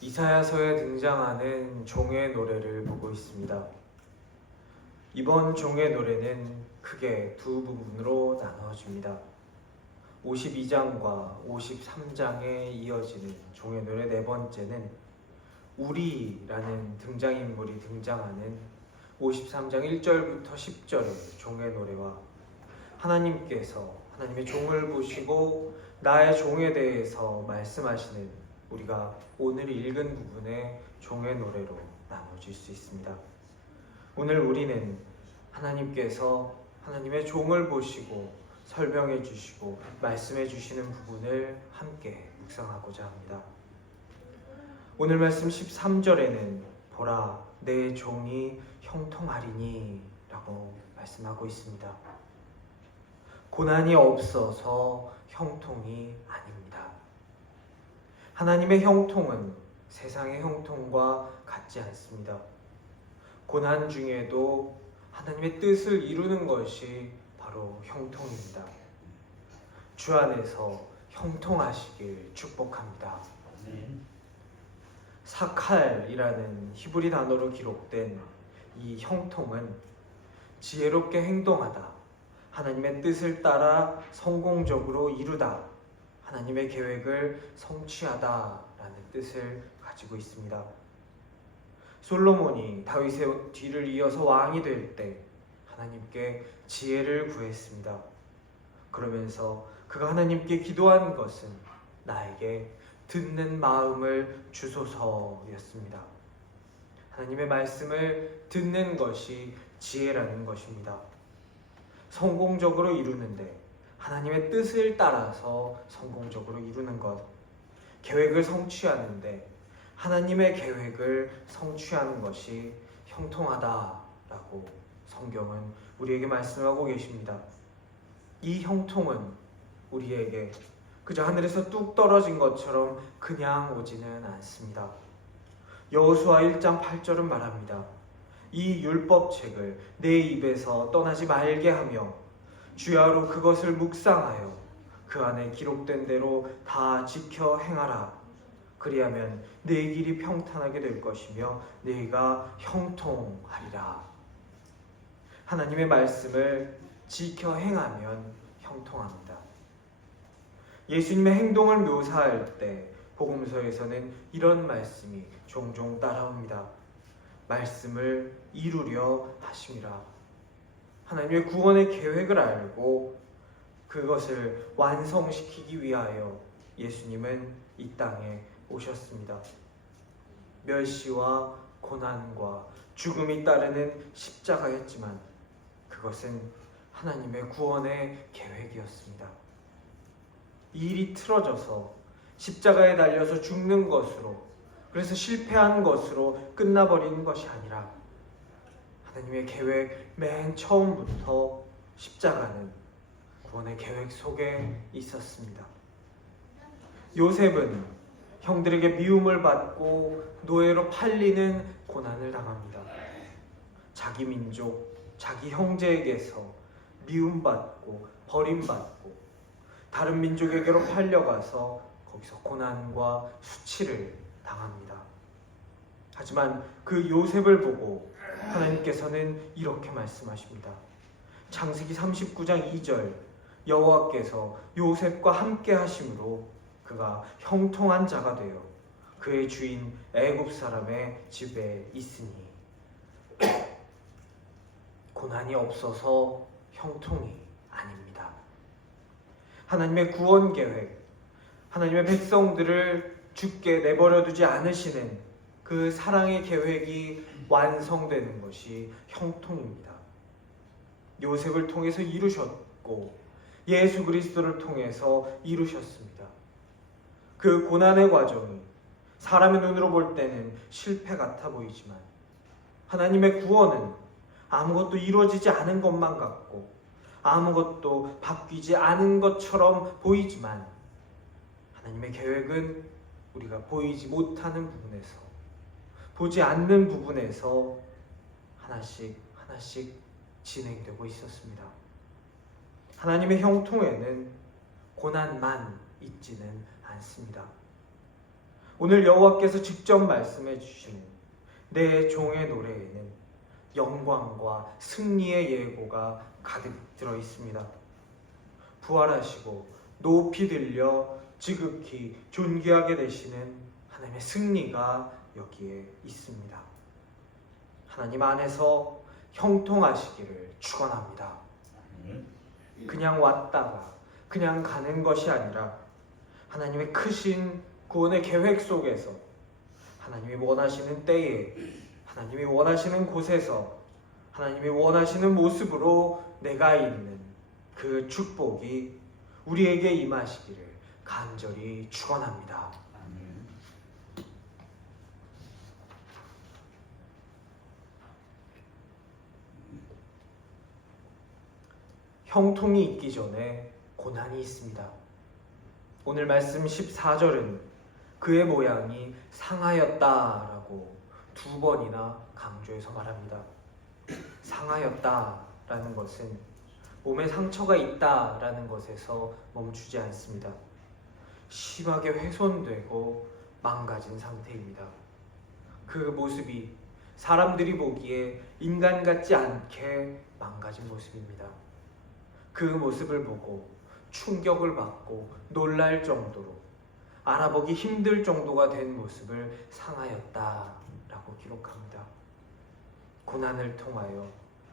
이사야서에 등장하는 종의 노래를 보고 있습니다. 이번 종의 노래는 크게 두 부분으로 나누어집니다. 52장과 53장에 이어지는 종의 노래 네 번째는 우리라는 등장인물이 등장하는 53장 1절부터 10절의 종의 노래와 하나님께서 하나님의 종을 보시고 나의 종에 대해서 말씀하시는 우리가 오늘 읽은 부분의 종의 노래로 나눠질 수 있습니다. 오늘 우리는 하나님께서 하나님의 종을 보시고 설명해 주시고 말씀해 주시는 부분을 함께 묵상하고자 합니다. 오늘 말씀 13절에는 보라 내 종이 형통하리니 라고 말씀하고 있습니다. 고난이 없어서 형통이 아닙니다. 하나님의 형통은 세상의 형통과 같지 않습니다. 고난 중에도 하나님의 뜻을 이루는 것이 바로 형통입니다. 주 안에서 형통하시길 축복합니다. 사칼이라는 히브리 단어로 기록된 이 형통은 지혜롭게 행동하다, 하나님의 뜻을 따라 성공적으로 이루다, 하나님의 계획을 성취하다라는 뜻을 가지고 있습니다. 솔로몬이 다윗의 뒤를 이어서 왕이 될 때 하나님께 지혜를 구했습니다. 그러면서 그가 하나님께 기도한 것은 나에게 듣는 마음을 주소서였습니다. 하나님의 말씀을 듣는 것이 지혜라는 것입니다. 성공적으로 이루는데 하나님의 뜻을 따라서 성공적으로 이루는 것, 계획을 성취하는데 하나님의 계획을 성취하는 것이 형통하다라고 성경은 우리에게 말씀하고 계십니다. 이 형통은 우리에게 그저 하늘에서 뚝 떨어진 것처럼 그냥 오지는 않습니다. 여호수아 1장 8절은 말합니다. 이 율법책을 내 입에서 떠나지 말게 하며 주야로 그것을 묵상하여 그 안에 기록된 대로 다 지켜 행하라. 그리하면 내 길이 평탄하게 될 것이며 네가 형통하리라. 하나님의 말씀을 지켜 행하면 형통합니다. 예수님의 행동을 묘사할 때 복음서에서는 이런 말씀이 종종 따라옵니다. 말씀을 이루려 하심이라. 하나님의 구원의 계획을 알고 그것을 완성시키기 위하여 예수님은 이 땅에 오셨습니다. 멸시와 고난과 죽음이 따르는 십자가였지만 그것은 하나님의 구원의 계획이었습니다. 이 일이 틀어져서 십자가에 달려서 죽는 것으로, 그래서 실패한 것으로 끝나버리는 것이 아니라 하나님의 계획 맨 처음부터 십자가는 구원의 계획 속에 있었습니다. 요셉은 형들에게 미움을 받고 노예로 팔리는 고난을 당합니다. 자기 민족, 자기 형제에게서 미움받고 버림받고 다른 민족에게로 팔려가서 거기서 고난과 수치를 당합니다. 하지만 그 요셉을 보고 하나님께서는 이렇게 말씀하십니다. 창세기 39장 2절 여호와께서 요셉과 함께 하심으로 그가 형통한 자가 되어 그의 주인 애굽 사람의 집에 있으니. 고난이 없어서 형통이 아닙니다. 하나님의 구원 계획, 하나님의 백성들을 죽게 내버려 두지 않으시는 그 사랑의 계획이 완성되는 것이 형통입니다. 요셉을 통해서 이루셨고 예수 그리스도를 통해서 이루셨습니다. 그 고난의 과정이 사람의 눈으로 볼 때는 실패 같아 보이지만 하나님의 구원은 아무것도 이루어지지 않은 것만 같고 아무것도 바뀌지 않은 것처럼 보이지만 하나님의 계획은 우리가 보이지 못하는 부분에서, 보지 않는 부분에서 하나씩 진행되고 있었습니다. 하나님의 형통에는 고난만 있지는 않습니다. 오늘 여호와께서 직접 말씀해 주시는 내 종의 노래에는 영광과 승리의 예고가 가득 들어 있습니다. 부활하시고 높이 들려 지극히 존귀하게 되시는 하나님의 승리가 여기에 있습니다. 하나님 안에서 형통하시기를 축원합니다. 그냥 왔다가 그냥 가는 것이 아니라 하나님의 크신 구원의 계획 속에서 하나님이 원하시는 때에 하나님이 원하시는 곳에서 하나님이 원하시는 모습으로 내가 있는 그 축복이 우리에게 임하시기를 간절히 축원합니다. 형통이 있기 전에 고난이 있습니다. 오늘 말씀 14절은 그의 모양이 상하였다라고 2번이나 강조해서 말합니다. 상하였다라는 것은 몸에 상처가 있다라는 것에서 멈추지 않습니다. 심하게 훼손되고 망가진 상태입니다. 그 모습이 사람들이 보기에 인간 같지 않게 망가진 모습입니다. 그 모습을 보고 충격을 받고 놀랄 정도로 알아보기 힘들 정도가 된 모습을 상하였다라고 기록합니다. 고난을 통하여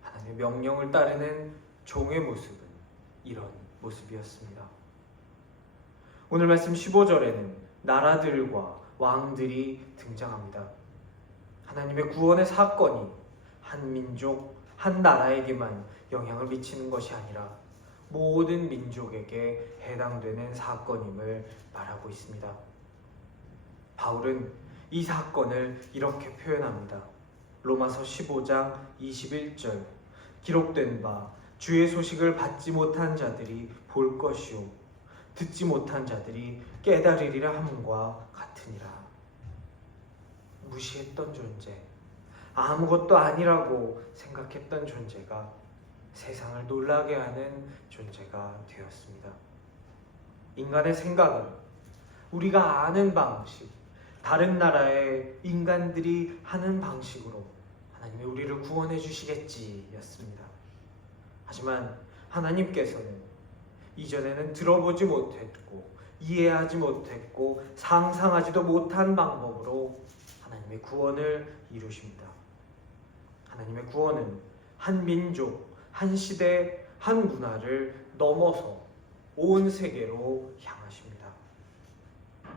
하나님의 명령을 따르는 종의 모습은 이런 모습이었습니다. 오늘 말씀 15절에는 나라들과 왕들이 등장합니다. 하나님의 구원의 사건이 한 민족, 한 나라에게만 영향을 미치는 것이 아니라 모든 민족에게 해당되는 사건임을 말하고 있습니다. 바울은 이 사건을 이렇게 표현합니다. 로마서 15장 21절 기록된 바 주의 소식을 받지 못한 자들이 볼 것이요 듣지 못한 자들이 깨달으리라 함과 같으니라. 무시했던 존재, 아무것도 아니라고 생각했던 존재가 세상을 놀라게 하는 존재가 되었습니다. 인간의 생각은 우리가 아는 방식, 다른 나라의 인간들이 하는 방식으로 하나님이 우리를 구원해 주시겠지였습니다. 하지만 하나님께서는 이전에는 들어보지 못했고 이해하지 못했고 상상하지도 못한 방법으로 하나님의 구원을 이루십니다. 하나님의 구원은 한 민족, 한 시대, 한 문화를 넘어서 온 세계로 향하십니다.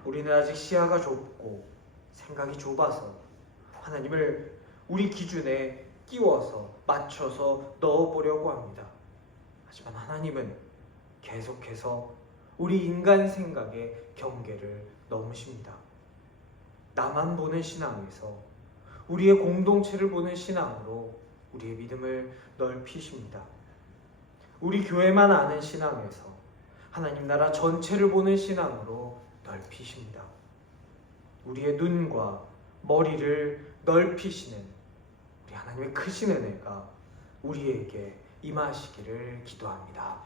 우리는 아직 시야가 좁고 생각이 좁아서 하나님을 우리 기준에 끼워서 맞춰서 넣어보려고 합니다. 하지만 하나님은 계속해서 우리 인간 생각의 경계를 넘으십니다. 나만 보는 신앙에서 우리의 공동체를 보는 신앙으로 우리의 믿음을 넓히십니다. 우리 교회만 아는 신앙에서 하나님 나라 전체를 보는 신앙으로 넓히십니다. 우리의 눈과 머리를 넓히시는 우리 하나님의 크신 은혜가 우리에게 임하시기를 기도합니다.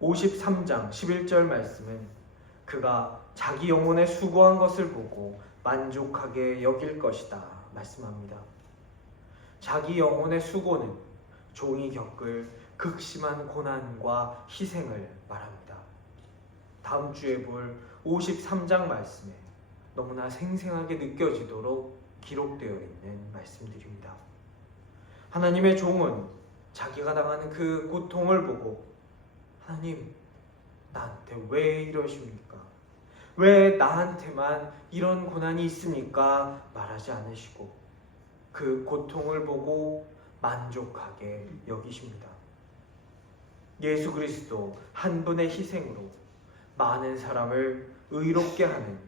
53장 11절 말씀은 그가 자기 영혼에 수고한 것을 보고 만족하게 여길 것이다 말씀합니다. 자기 영혼의 수고는 종이 겪을 극심한 고난과 희생을 말합니다. 다음 주에 볼 53장 말씀에 너무나 생생하게 느껴지도록 기록되어 있는 말씀들입니다. 하나님의 종은 자기가 당하는 그 고통을 보고 하나님, 나한테 왜 이러십니까? 왜 나한테만 이런 고난이 있습니까? 말하지 않으시고 그 고통을 보고 만족하게 여기십니다. 예수 그리스도 한 분의 희생으로 많은 사람을 의롭게 하는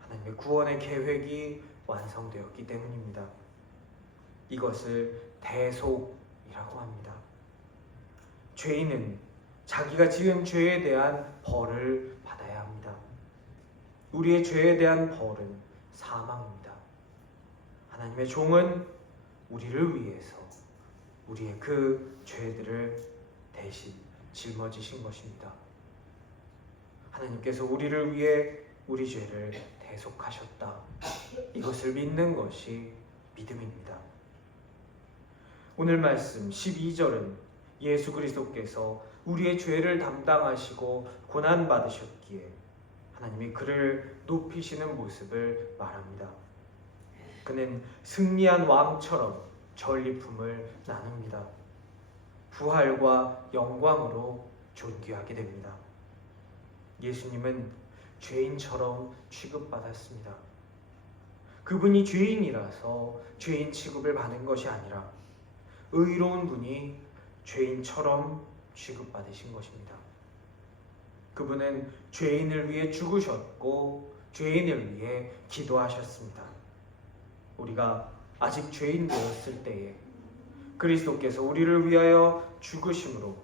하나님의 구원의 계획이 완성되었기 때문입니다. 이것을 대속이라고 합니다. 죄인은 자기가 지은 죄에 대한 벌을 받아야 합니다. 우리의 죄에 대한 벌은 사망입니다. 하나님의 종은 우리를 위해서 우리의 그 죄들을 대신 짊어지신 것입니다. 하나님께서 우리를 위해 우리 죄를 대속하셨다. 이것을 믿는 것이 믿음입니다. 오늘 말씀 12절은 예수 그리스도께서 우리의 죄를 담당하시고 고난받으셨기에 하나님이 그를 높이시는 모습을 말합니다. 그는 승리한 왕처럼 전리품을 나눕니다. 부활과 영광으로 존귀하게 됩니다. 예수님은 죄인처럼 취급받았습니다. 그분이 죄인이라서 죄인 취급을 받은 것이 아니라 의로운 분이 죄인처럼 취급받으신 것입니다. 그분은 죄인을 위해 죽으셨고 죄인을 위해 기도하셨습니다. 우리가 아직 죄인 되었을 때에 그리스도께서 우리를 위하여 죽으심으로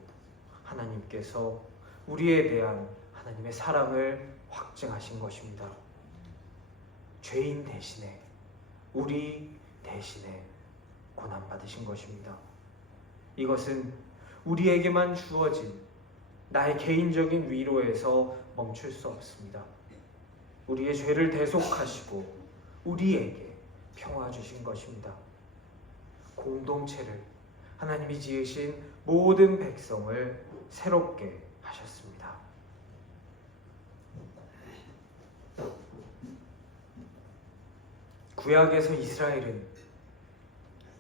하나님께서 우리에 대한 하나님의 사랑을 확증하신 것입니다. 죄인 대신에, 우리 대신에 고난받으신 것입니다. 이것은 우리에게만 주어진 나의 개인적인 위로에서 멈출 수 없습니다. 우리의 죄를 대속하시고 우리에게 평화 주신 것입니다. 공동체를, 하나님이 지으신 모든 백성을 새롭게 하셨습니다. 구약에서 이스라엘은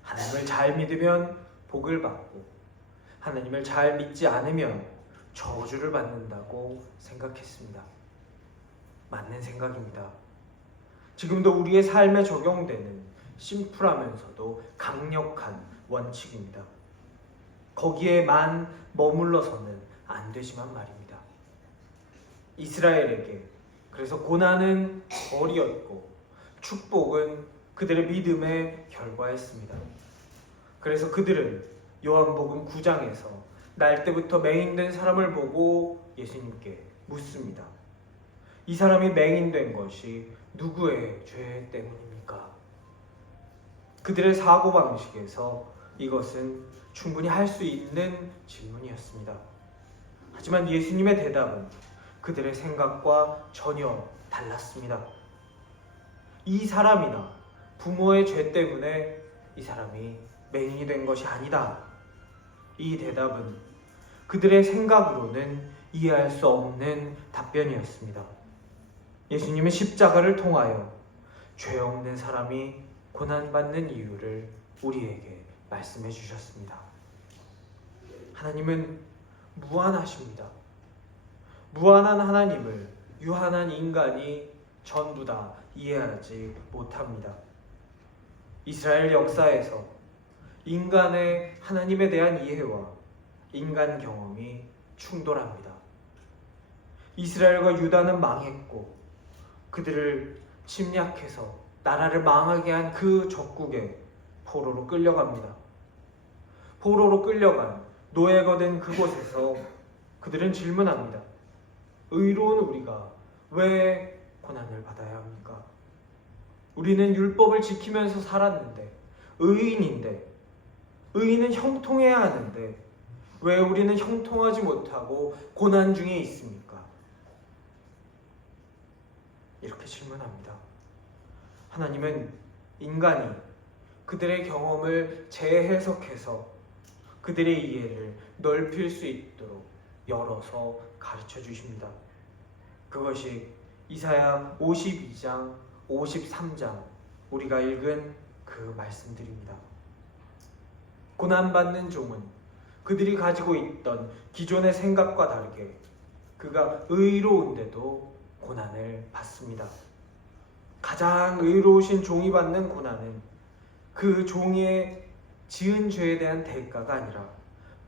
하나님을 잘 믿으면 복을 받고 하나님을 잘 믿지 않으면 저주를 받는다고 생각했습니다. 맞는 생각입니다. 지금도 우리의 삶에 적용되는 심플하면서도 강력한 원칙입니다. 거기에만 머물러서는 안 되지만 말입니다. 이스라엘에게 그래서 고난은 벌이었고 축복은 그들의 믿음에 결과했습니다. 그래서 그들은 요한복음 9장에서 날 때부터 맹인된 사람을 보고 예수님께 묻습니다. 이 사람이 맹인된 것이 누구의 죄 때문입니까? 그들의 사고방식에서 이것은 충분히 할 수 있는 질문이었습니다. 하지만 예수님의 대답은 그들의 생각과 전혀 달랐습니다. 이 사람이나 부모의 죄 때문에 이 사람이 맹인이 된 것이 아니다. 이 대답은 그들의 생각으로는 이해할 수 없는 답변이었습니다. 예수님은 십자가를 통하여 죄 없는 사람이 고난받는 이유를 우리에게 말씀해 주셨습니다. 하나님은 무한하십니다. 무한한 하나님을 유한한 인간이 전부 다 이해하지 못합니다. 이스라엘 역사에서 인간의 하나님에 대한 이해와 인간 경험이 충돌합니다. 이스라엘과 유다는 망했고 그들을 침략해서 나라를 망하게 한 그 적국에 포로로 끌려갑니다. 포로로 끌려간 노예가 된 그곳에서 그들은 질문합니다. 의로운 우리가 왜 고난을 받아야 합니까? 우리는 율법을 지키면서 살았는데, 의인인데, 의인은 형통해야 하는데 왜 우리는 형통하지 못하고 고난 중에 있습니까? 이렇게 질문합니다. 하나님은 인간이 그들의 경험을 재해석해서 그들의 이해를 넓힐 수 있도록 열어서 가르쳐 주십니다. 그것이 이사야 52장, 53장 우리가 읽은 그 말씀들입니다. 고난받는 종은 그들이 가지고 있던 기존의 생각과 다르게 그가 의로운데도 고난을 받습니다. 가장 의로우신 종이 받는 고난은 그 종의 지은 죄에 대한 대가가 아니라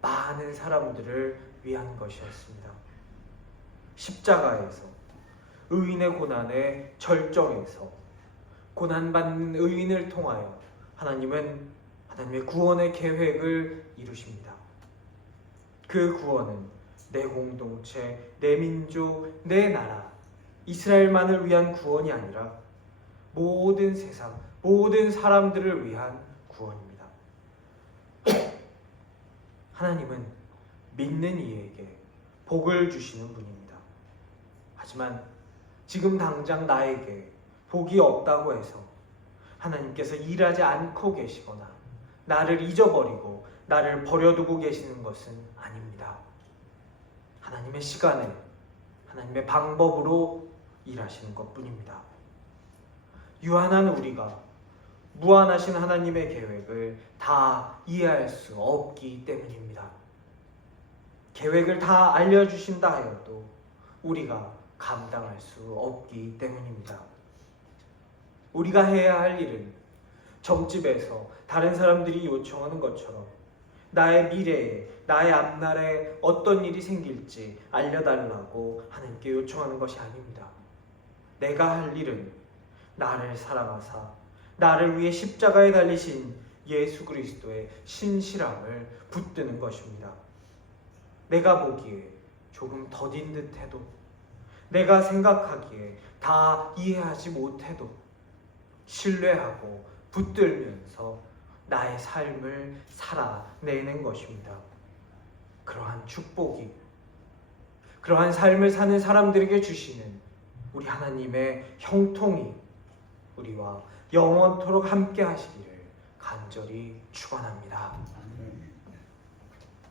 많은 사람들을 위한 것이었습니다. 십자가에서 의인의 고난의 절정에서 고난받는 의인을 통하여 하나님은 하나님의 구원의 계획을 이루십니다. 그 구원은 내 공동체, 내 민족, 내 나라, 이스라엘만을 위한 구원이 아니라 모든 세상, 모든 사람들을 위한 구원입니다. 하나님은 믿는 이에게 복을 주시는 분입니다. 하지만 지금 당장 나에게 복이 없다고 해서 하나님께서 일하지 않고 계시거나 나를 잊어버리고 나를 버려두고 계시는 것은 아닙니다. 하나님의 시간에 하나님의 방법으로 일하시는 것뿐입니다. 유한한 우리가 무한하신 하나님의 계획을 다 이해할 수 없기 때문입니다. 계획을 다 알려주신다 하여도 우리가 감당할 수 없기 때문입니다. 우리가 해야 할 일은 점집에서 다른 사람들이 요청하는 것처럼 나의 미래에, 나의 앞날에 어떤 일이 생길지 알려달라고 하나님께 요청하는 것이 아닙니다. 내가 할 일은 나를 사랑하사 나를 위해 십자가에 달리신 예수 그리스도의 신실함을 붙드는 것입니다. 내가 보기에 조금 더딘 듯해도, 내가 생각하기에 다 이해하지 못해도 신뢰하고 붙들면서 나의 삶을 살아내는 것입니다. 그러한 축복이, 그러한 삶을 사는 사람들에게 주시는 우리 하나님의 형통이 우리와 영원토록 함께 하시기를 간절히 축원합니다.